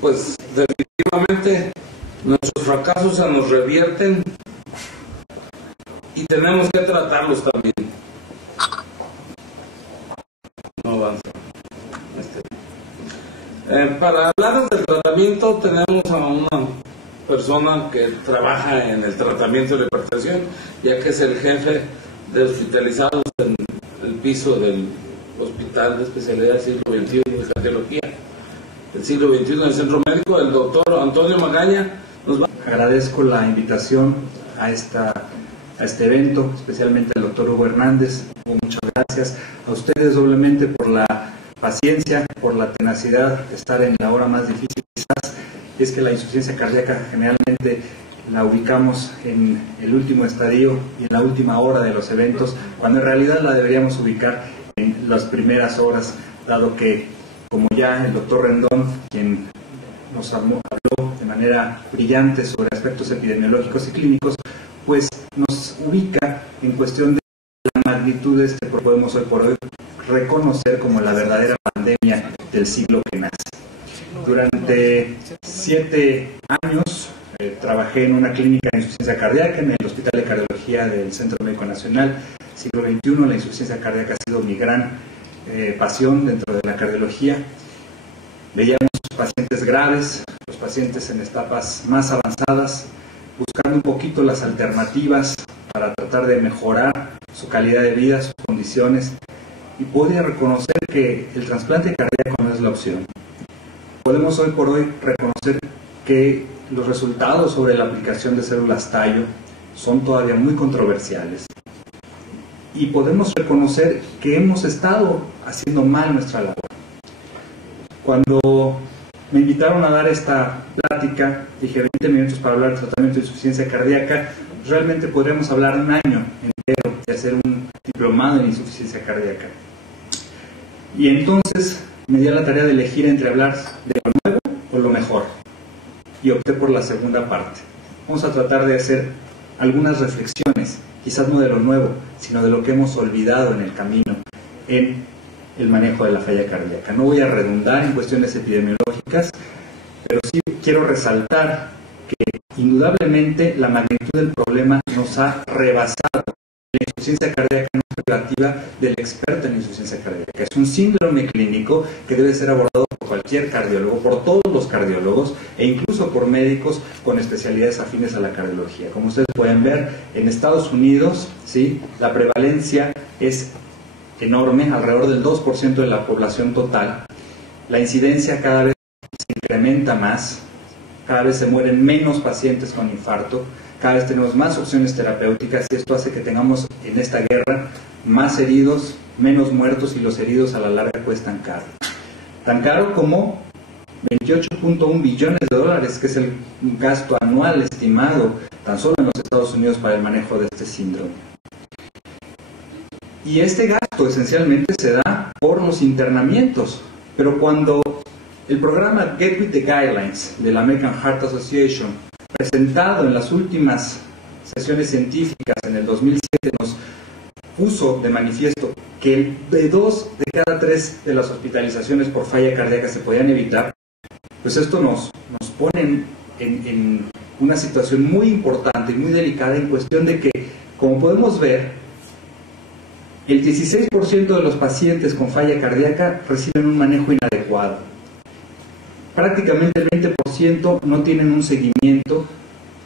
Pues definitivamente nuestros fracasos se nos revierten y tenemos que tratarlos también. No avanza. Para hablar del tratamiento tenemos a una persona que trabaja en el tratamiento de la hipertensión, ya que es el jefe de hospitalizados en el piso del Hospital de Especialidad del Siglo XXI de Cardiología del Siglo XXI del Centro Médico, el doctor Antonio Magaña. Agradezco la invitación a este evento, especialmente al doctor Hugo Hernández. Muchas gracias a ustedes doblemente por la paciencia, por la tenacidad de estar en la hora más difícil quizás. Es que la insuficiencia cardíaca generalmente la ubicamos en el último estadio y en la última hora de los eventos, cuando en realidad la deberíamos ubicar en las primeras horas, dado que, como ya el doctor Rendón, quien nos habló de manera brillante sobre aspectos epidemiológicos y clínicos, pues nos ubica en cuestión de la magnitud de este que podemos hoy por hoy reconocer como la verdadera pandemia del siglo que nace. Durante 7 años trabajé en una clínica de insuficiencia cardíaca en el Hospital de Cardiología del Centro Médico Nacional, siglo XXI. La insuficiencia cardíaca ha sido mi gran pasión dentro de la cardiología. Veíamos pacientes graves, los pacientes en etapas más avanzadas, buscando un poquito las alternativas para tratar de mejorar su calidad de vida, sus condiciones, y podía reconocer que el trasplante cardíaco no es la opción. Podemos hoy por hoy reconocer que los resultados sobre la aplicación de células tallo son todavía muy controversiales, y podemos reconocer que hemos estado haciendo mal nuestra labor. Cuando me invitaron a dar esta plática, dije 20 minutos para hablar de tratamiento de insuficiencia cardíaca. Realmente podríamos hablar un año entero de hacer un diplomado en insuficiencia cardíaca. Y entonces me di a la tarea de elegir entre hablar de lo nuevo o lo mejor, y opté por la segunda parte. Vamos a tratar de hacer algunas reflexiones, quizás no de lo nuevo, sino de lo que hemos olvidado en el camino en el manejo de la falla cardíaca. No voy a redundar en cuestiones epidemiológicas, pero sí quiero resaltar que indudablemente la magnitud del problema nos ha rebasado. La insuficiencia cardíaca no es relativa del experto en insuficiencia cardíaca. Es un síndrome clínico que debe ser abordado por cualquier cardiólogo, por todos los cardiólogos e incluso por médicos con especialidades afines a la cardiología. Como ustedes pueden ver, en Estados Unidos, ¿sí?, la prevalencia es enorme, alrededor del 2% de la población total. La incidencia cada vez se incrementa más, cada vez se mueren menos pacientes con infarto, cada vez tenemos más opciones terapéuticas, y esto hace que tengamos en esta guerra más heridos, menos muertos, y los heridos a la larga cuestan caro. Tan caro como 28.1 billones de dólares, que es el gasto anual estimado tan solo en los Estados Unidos para el manejo de este síndrome. Y este gasto esencialmente se da por los internamientos, pero cuando el programa Get With The Guidelines de la American Heart Association, presentado en las últimas sesiones científicas en el 2007, nos puso de manifiesto que de 2 de cada 3 de las hospitalizaciones por falla cardíaca se podían evitar, pues esto nos pone en una situación muy importante y muy delicada, en cuestión de que, como podemos ver, el 16% de los pacientes con falla cardíaca reciben un manejo inadecuado. Prácticamente el 20% no tienen un seguimiento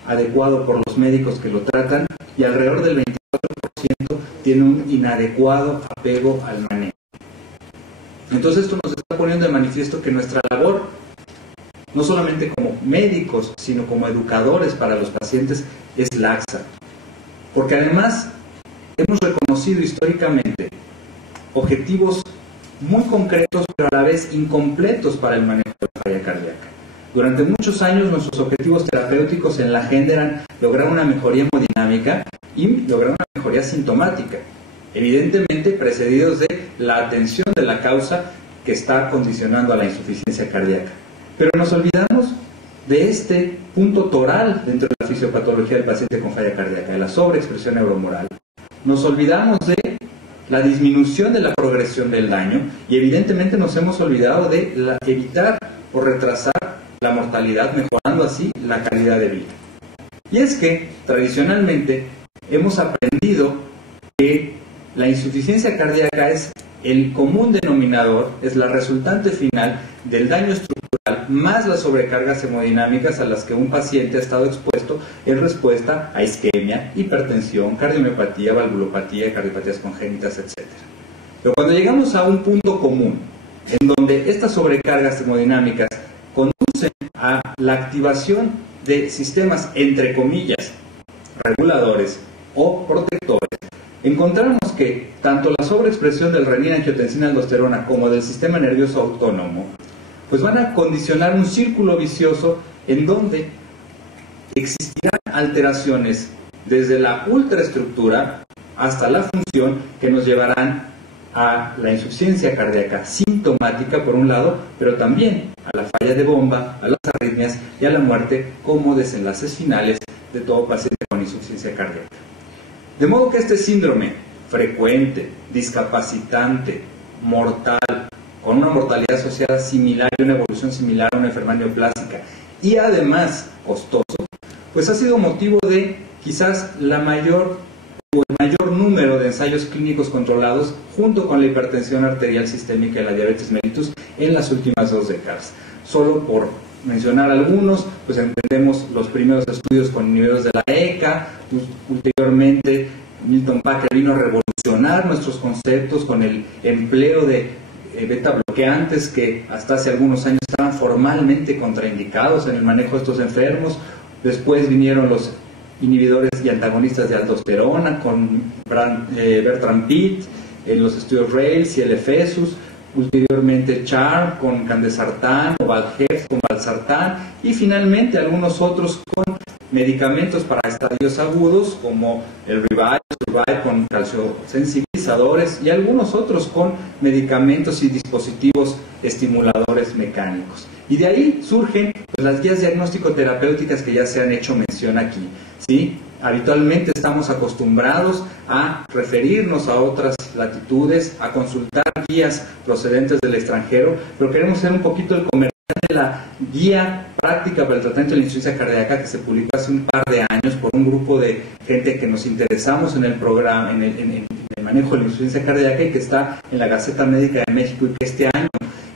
adecuado por los médicos que lo tratan, y alrededor del 24% tiene un inadecuado apego al manejo. Entonces esto nos está poniendo de manifiesto que nuestra labor, no solamente como médicos, sino como educadores para los pacientes, es laxa. Porque además hemos reconocido históricamente objetivos muy concretos, pero a la vez incompletos para el manejo de la falla cardíaca. Durante muchos años nuestros objetivos terapéuticos en la agenda eran lograr una mejoría hemodinámica y lograr una mejoría sintomática, evidentemente precedidos de la atención de la causa que está condicionando a la insuficiencia cardíaca. Pero nos olvidamos de este punto toral dentro de la fisiopatología del paciente con falla cardíaca, de la sobreexpresión neuromoral. Nos olvidamos de la disminución de la progresión del daño, y evidentemente nos hemos olvidado de evitar o retrasar la mortalidad, mejorando así la calidad de vida. Y es que, tradicionalmente, hemos aprendido que la insuficiencia cardíaca es el común denominador, es la resultante final del daño estructural más las sobrecargas hemodinámicas a las que un paciente ha estado expuesto en respuesta a isquemia, hipertensión, cardiomiopatía, valvulopatía, cardiopatías congénitas, etc. Pero cuando llegamos a un punto común, en donde estas sobrecargas hemodinámicas conducen a la activación de sistemas, entre comillas, reguladores o protectores, encontramos que tanto la sobreexpresión del renina-angiotensina-aldosterona como del sistema nervioso autónomo pues van a condicionar un círculo vicioso en donde existirán alteraciones desde la ultraestructura hasta la función que nos llevarán a la insuficiencia cardíaca sintomática por un lado, pero también a la falla de bomba, a las arritmias y a la muerte como desenlaces finales de todo paciente con insuficiencia cardíaca. De modo que este síndrome frecuente, discapacitante, mortal, con una mortalidad asociada similar y una evolución similar a una enfermedad neoplásica y además costoso, pues ha sido motivo de quizás el mayor número de ensayos clínicos controlados junto con la hipertensión arterial sistémica y la diabetes mellitus en las últimas 2 décadas. Solo por mencionar algunos, pues entendemos los primeros estudios con inhibidores de la ECA, ulteriormente Milton Packer vino a revolucionar nuestros conceptos con el empleo de beta bloqueantes que hasta hace algunos años estaban formalmente contraindicados en el manejo de estos enfermos. Después vinieron los inhibidores y antagonistas de aldosterona con Bertram Pitt en los estudios RAILS y el EFESUS, ulteriormente CHARM con candesartán o Valheft con valsartán y finalmente algunos otros con medicamentos para estadios agudos como el Revive con calciosensibilizadores y algunos otros con medicamentos y dispositivos estimuladores mecánicos. Y de ahí surgen pues, las guías diagnóstico-terapéuticas que ya se han hecho mención aquí, ¿sí? Habitualmente estamos acostumbrados a referirnos a otras latitudes, a consultar guías procedentes del extranjero, pero queremos ser un poquito el comercial de la guía práctica para el tratamiento de la insuficiencia cardíaca que se publicó hace un par de años por un grupo de gente que nos interesamos en el programa, en el manejo de la insuficiencia cardíaca y que está en la Gaceta Médica de México y que este año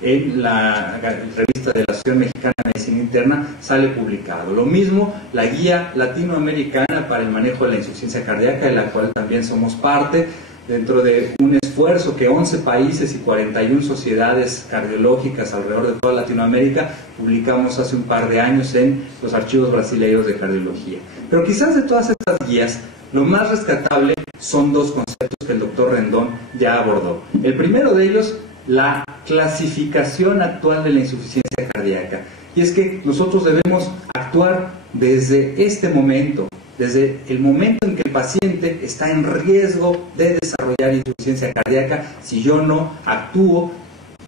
en la revista de la Asociación Mexicana de Medicina Interna sale publicado. Lo mismo la guía latinoamericana para el manejo de la insuficiencia cardíaca, de la cual también somos parte, dentro de un esfuerzo que 11 países y 41 sociedades cardiológicas alrededor de toda Latinoamérica publicamos hace un par de años en los archivos brasileños de cardiología. Pero quizás de todas estas guías, lo más rescatable son 2 conceptos que el doctor Rendón ya abordó. El primero de ellos, la clasificación actual de la insuficiencia cardíaca. Y es que nosotros debemos actuar desde este momento, desde el momento en que el paciente está en riesgo de desarrollar insuficiencia cardíaca, si yo no actúo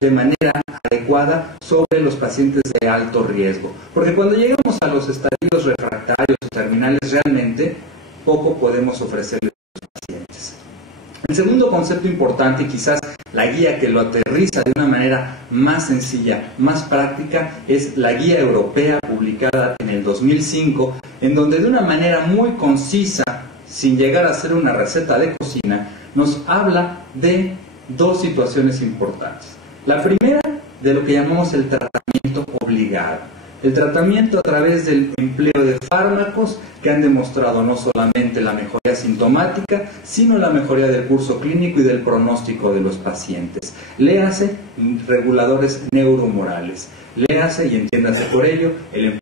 de manera adecuada sobre los pacientes de alto riesgo. Porque cuando llegamos a los estadios refractarios o terminales, realmente poco podemos ofrecerles a los pacientes. El segundo concepto importante, y quizás la guía que lo aterriza de una manera más sencilla, más práctica, es la guía europea publicada en el 2005, en donde de una manera muy concisa, sin llegar a ser una receta de cocina, nos habla de 2 situaciones importantes. La primera, de lo que llamamos el tratamiento obligado. El tratamiento a través del empleo de fármacos que han demostrado no solamente la mejoría sintomática, sino la mejoría del curso clínico y del pronóstico de los pacientes. Léase reguladores neuromorales. Léase y entiéndase por ello el empleo